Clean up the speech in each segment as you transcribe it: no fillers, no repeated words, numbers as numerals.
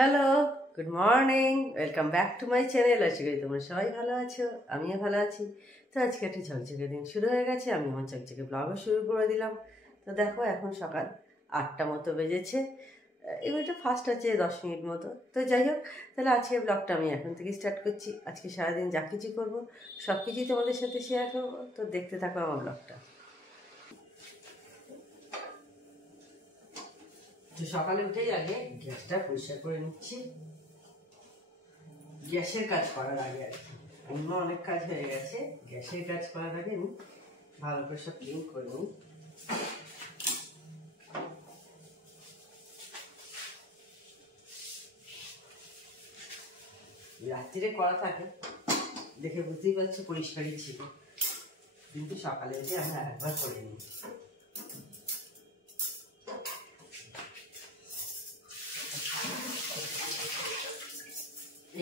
Hello, good morning, welcome back to my channel. আশা করি তোমরা সবাই ভালো আছো, আমিও ভালো আছি। তো আজকে একটা ঝকঝকে দিন শুরু হয়ে গেছে, আমি আমার ঝকঝকে ব্লগও শুরু করে দিলাম। তো দেখো এখন সকাল 8টা মতো বেজেছে, এবারটা ফার্স্ট আছে 10 মিনিট মতো। তো যাই হোক, তাহলে আজকে ব্লগটা আমি এখন থেকে স্টার্ট করছি। আজকে সারাদিন যা কিছু করবো সব কিছুই তোমাদের সাথে শেয়ার করবো, তো দেখতে থাকো আমার ব্লগটা। তো সকালে উঠেই আগে গ্যাসটা পরিষ্কার করে নিচ্ছি। গ্যাসের কাজ করার আগে আর কি, অন্য অনেক কাজ হয়ে গেছে, গ্যাসের কাজ করার আগে আমি ভালো করে সব ক্লিন করে নিই। রাত্রিরে করা থাকে দেখে বুঝতেই পারছো পরিষ্কারই ছিল, কিন্তু সকালে উঠে আমরা একবার করে নিই।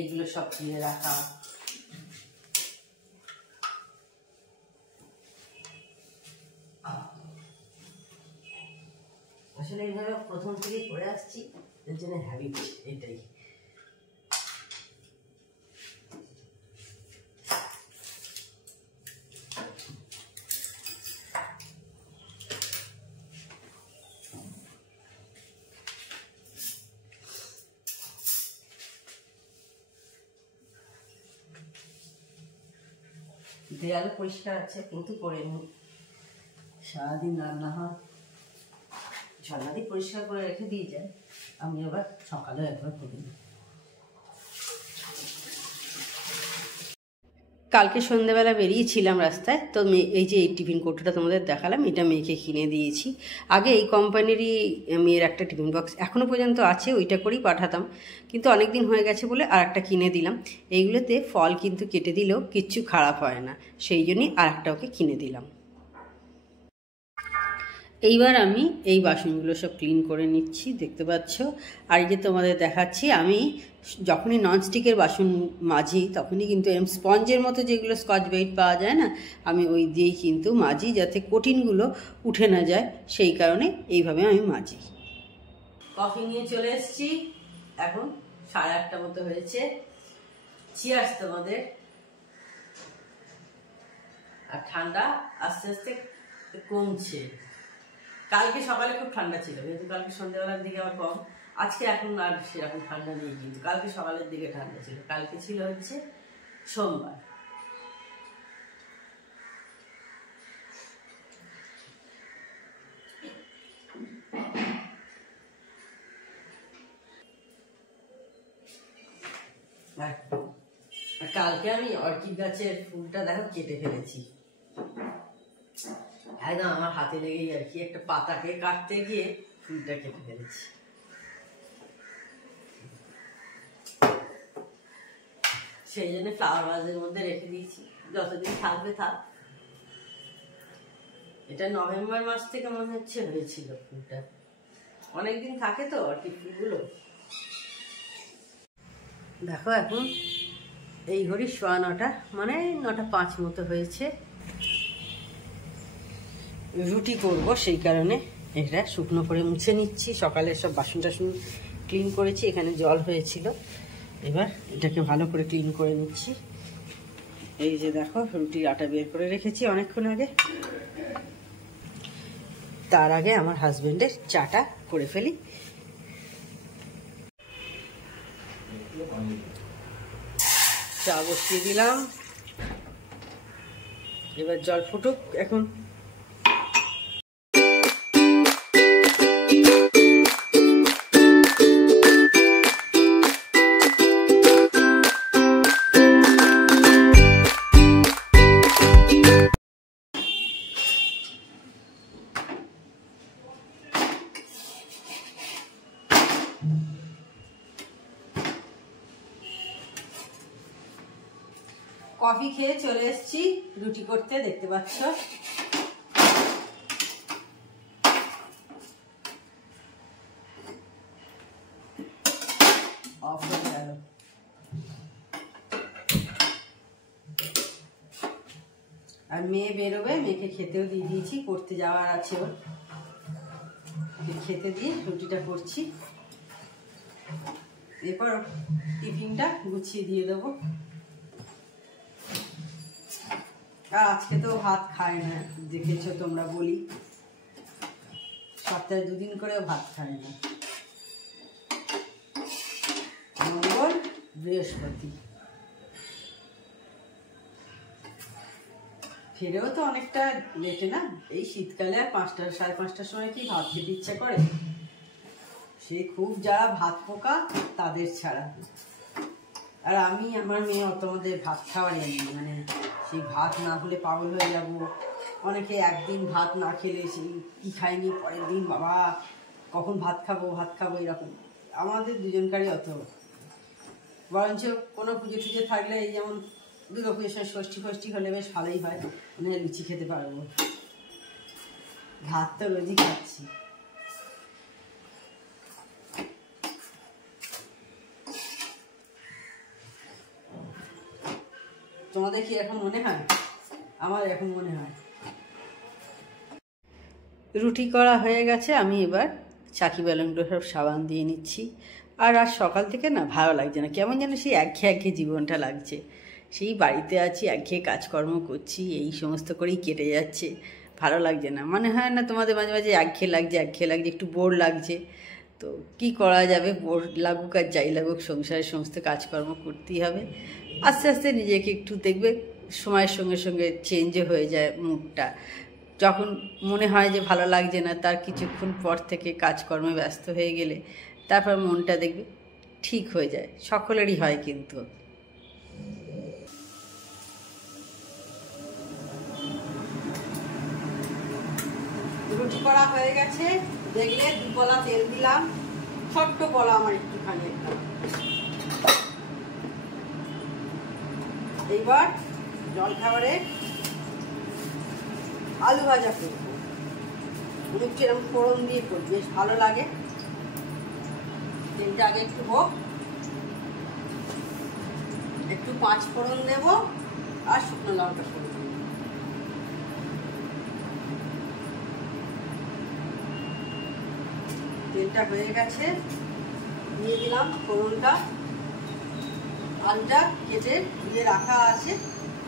এইগুলো সব কিনে রাখা, আসলে এইভাবে প্রথম থেকেই করে আসছি, এর জন্য হ্যাবিট এটাই। দেয়াল পরিষ্কার আছে কিন্তু করে নি, সারাদিন রান্না হয়, ঝর্ণাদি পরিষ্কার করে রেখে দিয়ে যায়, আমি আবার সকালে একবার করে নিই। কালকে সন্ধ্যেবেলা বেরিয়েছিলাম রাস্তায়, তো এই যে এই টিফিন কৌটোটা তোমাদের দেখালাম, এটা মেয়েকে কিনে দিয়েছি। আগে এই কোম্পানিরই মেয়ের একটা টিফিন বক্স এখনও পর্যন্ত আছে, ওইটা করেই পাঠাতাম, কিন্তু অনেক দিন হয়ে গেছে বলে আর একটা কিনে দিলাম। এইগুলোতে ফল কিন্তু কেটে দিলেও কিচ্ছু খারাপ হয় না, সেই জন্যই আর একটা ওকে কিনে দিলাম। এইবার আমি এই বাসনগুলো সব ক্লিন করে নিচ্ছি, দেখতে পাচ্ছ। আর এই যে তোমাদের দেখাচ্ছি, আমি যখনই ননস্টিকের বাসন মাজি তখনই কিন্তু এরকম স্পঞ্জের মতো যেগুলো স্কচ ব্রাইট পাওয়া যায় না, আমি ওই দিয়েই কিন্তু মাজি, যাতে কঠিনগুলো উঠে না যায়, সেই কারণে এইভাবে আমি মাজি। কফি নিয়ে চলে এসেছি, এখন 8:30 মতো হয়েছে। চিয়ার্স তোমাদের। আর ঠান্ডা আস্তে আস্তে কমছে। কালকে সকালে খুব ঠান্ডা ছিল, কিন্তু কালকে সন্ধ্যাবেলার দিকে আবার কম। আজকে এখন আর সেরকম ঠান্ডা নেই, কিন্তু কালকে সকালের দিকে ঠান্ডা ছিল। কালকে ছিল হচ্ছে সোমবার। কালকে আমি অর্কিড গাছের ফুলটা দেখো কেটে ফেলেছি, একদম আমার হাতে লেগেই আর কি, একটা পাতাকে কাটতে গিয়ে ফুলটা কেটে ফেলেছি। সেই জন্য ফ্লাওয়ার ভাজের মধ্যে রেখে দিয়েছি, যতদিন থাকবে থাক। এটা নভেম্বর মাস থেকে মনে হচ্ছে হয়েছিল ফুলটা, অনেকদিন থাকে তো অর্কিড ফুলগুলো। দেখো এখন এই ঘড়ি 9:15, মানে 9:05 মতো হয়েছে। রুটি করব, সেই কারণে এটা শুকনো করে মুছে নিচ্ছি। সকালে সব বাসন টাসন ক্লিন করেছি, এখানে জল হয়েছিল, এবার এটাকে ভালো করে ক্লিন করে নিচ্ছি। এই যে দেখো রুটির আটা বের করে রেখেছি অনেকক্ষণ আগে। তার আগে আমার হাজবেন্ডের চাটা করে ফেলি। চা বসিয়ে দিলাম, এবার জল ফুটুক এখন। কফি খেয়ে চলে এসেছি রুটি করতে, দেখতে পাচ্ছ। অফ হয়ে গেল। আর মেয়ে বেরোবে, মেয়েকে খেতেও দিয়ে দিয়েছি, করতে যাওয়ার আছে ওর, খেতে দিয়ে রুটিটা করছি। এরপর টিফিনটা গুছিয়ে দিয়ে দেবো। আর আজকে তো ভাত খায় না, দেখেছো তোমরা, বলি সপ্তাহে 2 দিন করে ভাত খায় না, মঙ্গল বৃহস্পতি। ফিরেও তো অনেকটা লেটে না, এই শীতকালে আর 5টা 5:30টার সময় কি ভাত খেতে ইচ্ছা করে? সে খুব যারা ভাত পোকা তাদের ছাড়া। আর আমি আমার মেয়ে অত আমাদের ভাত খাওয়ার নেই, মানে সেই ভাত না হলে পাগল হয়ে যাব। অনেকে একদিন ভাত না খেলে সেই কি খায়নি, পরের দিন বাবা কখন ভাত খাবো এরকম। আমাদের দুজনকারই অত, বরঞ্চ কোনো পুজো টুজো থাকলে, এই যেমন দুর্গা পুজোর সময় ষষ্ঠী হলে বেশ ভালোই হয়, মানে লুচি খেতে পারবো। ভাত তো রোজই খাচ্ছি। তোমাদের কি এরকম মনে হয়? আমার এরকম মনে হয়। রুটি করা হয়ে গেছে, আমি এবার চাকি বেলুনগুলো সব সাবান দিয়ে নিচ্ছি। আর সকাল থেকে না ভালো লাগছে না, কেমন যেন সেই একঘেয়ে জীবনটা লাগছে। সেই বাড়িতে আছি, একঘেয়ে কাজকর্ম করছি, এই সমস্ত করেই কেটে যাচ্ছে, ভালো লাগছে না। মনে হয় না তোমাদের মাঝে মাঝে একঘেয়ে লাগছে, একটু বোর লাগছে? তো কি করা যাবে, বোর লাগুক আর যাই লাগুক, সংসারের সমস্ত কাজকর্ম করতেই হবে। আস্তে আস্তে নিজেকে একটু দেখবে সময়ের সঙ্গে সঙ্গে চেঞ্জও হয়ে যায় মুডটা। যখন মনে হয় যে ভালো লাগছে না, তার কিছুক্ষণ পর থেকে কাজকর্মে ব্যস্ত হয়ে গেলে তারপর মনটা দেখবে ঠিক হয়ে যায়। সকলেরই হয় কিন্তু। রুটি করা হয়ে গেছে, দেখলে 2 কলা তেল দিলাম, ছোট্ট কলা আমার একটুখানি। এইবার জলখাবারে আলু ভাজা করবো, একটু এরকম ফোড়ন দিয়ে করবো, বেশ ভালো লাগে। তেলটা আগে একটু হোক, একটু 5 ফোড়ন দেবো আর শুকনো লঙ্কা ফোড়ন দেবো। তেলটা হয়ে গেছে, দিয়ে দিলাম ফোড়নটা। আলুটা কেটে দিয়ে রাখা আছে,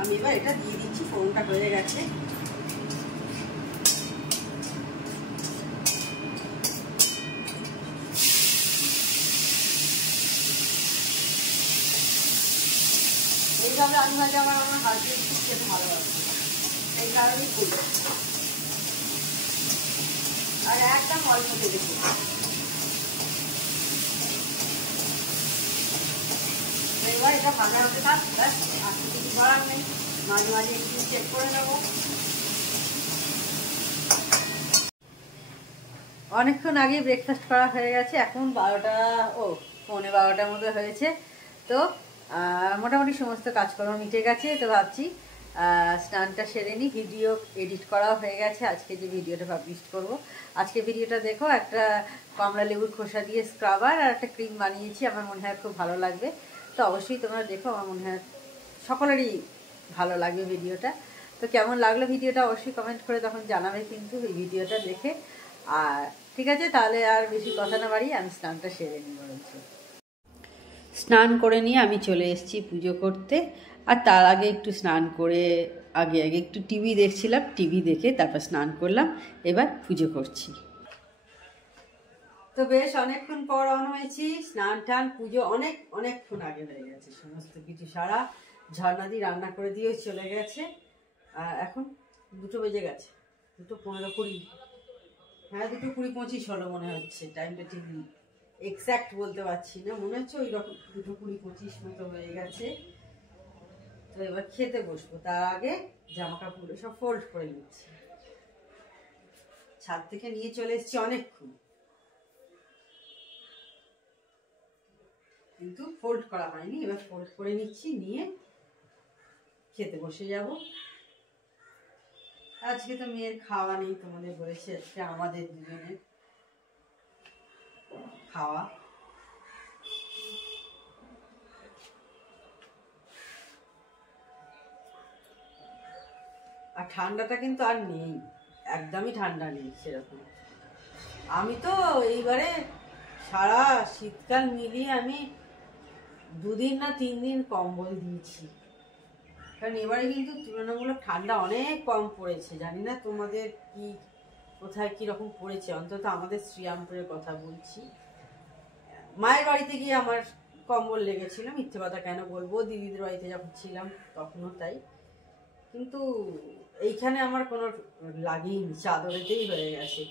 আমি এবার এটা দিয়ে দিচ্ছি। ফোড়নটা হয়ে গেছে, এইভাবে আলু ভাজা আমার হাজবেন্ড খুব খেতে ভালোবাসে, সেই কারণেই করি। আর একদম অল্প তেলে করবো। এবার এটা ভাজা হতে থাক, ব্যাস, আর কিছু করার নেই। মাঝে মাঝে একটু চেক করে নেবো। অনেকক্ষণ আগে ব্রেকফাস্ট করা হয়ে গেছে, এখন 12টা 12:15 মতো হয়েছে। তো মোটামুটি সমস্ত কাজকর্ম মিটে গেছে। তো ভাবছি স্নানটা সেরে নিই। ভিডিও এডিট করাও হয়ে গেছে, আজকে যে ভিডিওটা পাবলিশ করব। আজকে ভিডিওটা দেখো, একটা কমলা লেবুর খোসা দিয়ে স্ক্রাবার আর একটা ক্রিম বানিয়েছি, আমার মনে হয় খুব ভালো লাগবে। তো অবশ্যই তোমরা দেখো, আমার মনে হয় সকলেরই ভালো লাগবে ভিডিওটা। তো কেমন লাগলো ভিডিওটা অবশ্যই কমেন্ট করে তখন জানাবে কিন্তু এই ভিডিওটা দেখে। আর ঠিক আছে, তাহলে আর বেশি কথা না বাড়িয়ে আমি স্নানটা সেরে নিই বরঞ্চ। স্নান করে নিয়ে আমি চলে এসেছি পুজো করতে। আর তার আগে একটু স্নান করে আগে একটু টিভি দেখছিলাম, টিভি দেখে তারপর স্নান করলাম, এবার পুজো করছি। তো বেশ অনেকক্ষণ পর অন হয়েছি, স্নান টান পুজো অনেকক্ষণ আগে হয়ে গেছে সমস্ত কিছু। সারা ঝর্ণাদি রান্না করে দিয়ে চলে গেছে। আর এখন 2টো বেজে গেছে, 2:15-20, হ্যাঁ 2:20-25 হলো মনে হচ্ছে। টাইমটা ঠিক এক্স্যাক্ট বলতে পারছি না, মনে হচ্ছে ওই রকম 2:20-25 মতো হয়ে গেছে। তো এবার খেতে বসবো, তার আগে জামা কাপড়গুলো সব ফোল্ড করে নিচ্ছি। ছাদ থেকে নিয়ে চলে এসেছি অনেকক্ষণ, কিন্তু ফোল্ড করা হয়নি। এবার ফোল্ড করে নিচ্ছি, নিয়ে খেতে বসে যাব। আজকে তো মেয়ের খাওয়া নেই, তোমাদের বলেছি, আজকে আমাদের দুজনের খাওয়া। আর ঠান্ডাটা কিন্তু আর নেই, একদমই ঠান্ডা নেই সেরকম। আমি তো এইবারে সারা শীতকাল মিলিয়ে আমি 2 দিন না 3 দিন কম্বল দিয়েছি, কারণ এবারে কিন্তু তুলনামূলক ঠান্ডা অনেক কম পড়েছে। জানি না তোমাদের কি কোথায় কীরকম পড়েছে, অন্তত আমাদের শ্রীরামপুরের কথা বলছি। মায়ের বাড়িতে গিয়ে আমার কম্বল লেগেছিল, মিথ্যে কথা কেন বলবো, দিদিদের বাড়িতে যখন ছিলাম তখনও তাই। কিন্তু এইখানে আমার কোনো লাগেইনি, চাদরেতেই হয়ে গেছে।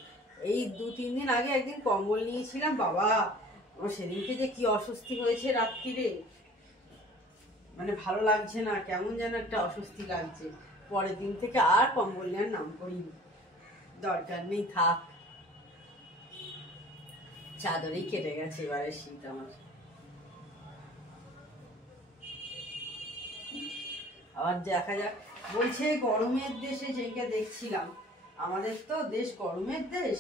এই 2-3 দিন আগে একদিন কম্বল নিয়েছিলাম, বাবা আমার সেদিনকে যে কি অস্বস্তি হয়েছে রাত্রিরে, মানে ভালো লাগছে না, কেমন যেন একটা অস্বস্তি লাগছে। পরের দিন থেকে আর কম্বল নেওয়ার নাম করিনি, দরকার নেই থাক, চাদরেই কেটে গেছে এবারে শীত আমার। আবার দেখা যাক, বলছে গরমের দেশে, যেটা দেখছিলাম আমাদের তো দেশ গরমের দেশ,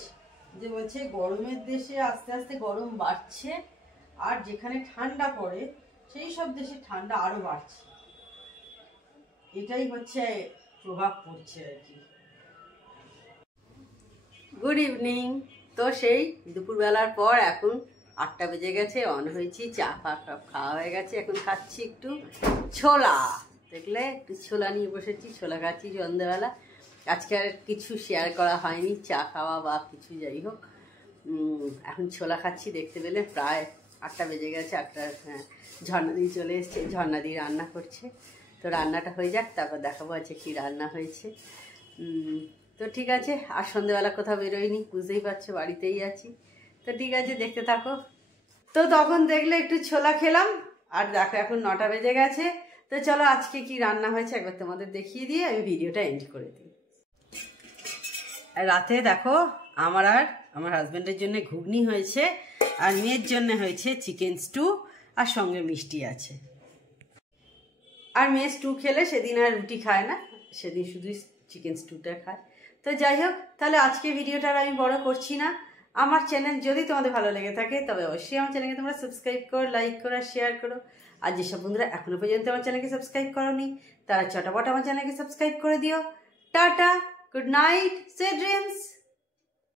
যে বলছে গরমের দেশে আস্তে আস্তে গরম বাড়ছে, আর যেখানে ঠান্ডা পড়ে সেই সব দেশে ঠান্ডা আরো বাড়ছে, এটাই হচ্ছে প্রভাব পড়ছে আর কি। Good evening. তো সেই দুপুরবেলার পর এখন 8টা বেজে গেছে, অন হয়েছি, চা খাওয়া হয়ে গেছে, এখন খাচ্ছি একটু ছোলা। দেখলে একটু ছোলা নিয়ে বসেছি, ছোলা খাচ্ছি সন্ধ্যেবেলা। আজকে আর কিছু শেয়ার করা হয়নি, চা খাওয়া বা কিছু, যাই হোক এখন ছোলা খাচ্ছি। দেখতে পেলে প্রায় 8টা বেজে গেছে, 8টা, হ্যাঁ। ঝর্ণাদি চলে এসছে, ঝর্ণাদি রান্না করছে, তো রান্নাটা হয়ে যাক, তারপর দেখাবো আছে কি রান্না হয়েছে। তো ঠিক আছে, আর সন্ধ্যেবেলা কোথাও বেরোয়নি, বুঝতেই পারছো বাড়িতেই আছি। তো ঠিক আছে, দেখতে থাকো। তো তখন দেখলে একটু ছোলা খেলাম, আর দেখো এখন 9টা বেজে গেছে। তো চলো আজকে কি রান্না হয়েছে একবার তোমাদের দেখিয়ে দিয়ে আমি ভিডিওটা এন্ড করে দিই। রাতে দেখো আমার আর আমার হাজব্যান্ডের জন্য ঘুগনি হয়েছে, আর মেয়ের জন্য হয়েছে চিকেন স্টু, আর সঙ্গে মিষ্টি আছে। আর মেয়ে স্টু খেলে সেদিন আর রুটি খায় না, সেদিন শুধুই চিকেন স্টুটা খায়। তো যাই হোক, তাহলে আজকে ভিডিওটা আমি বড় করছি না। আমার চ্যানেল যদি তোমাদের ভালো লেগে থাকে তবে অবশ্যই আমার চ্যানেলকে তোমরা সাবস্ক্রাইব করো, লাইক করো, শেয়ার করো। আর যেসব বন্ধুরা এখনো পর্যন্ত আমার চ্যানেলকে সাবস্ক্রাইব করোনি তারা চটাপট আমার চ্যানেলকে সাবস্ক্রাইব করে দিও। Tata, good night, sweet dreams.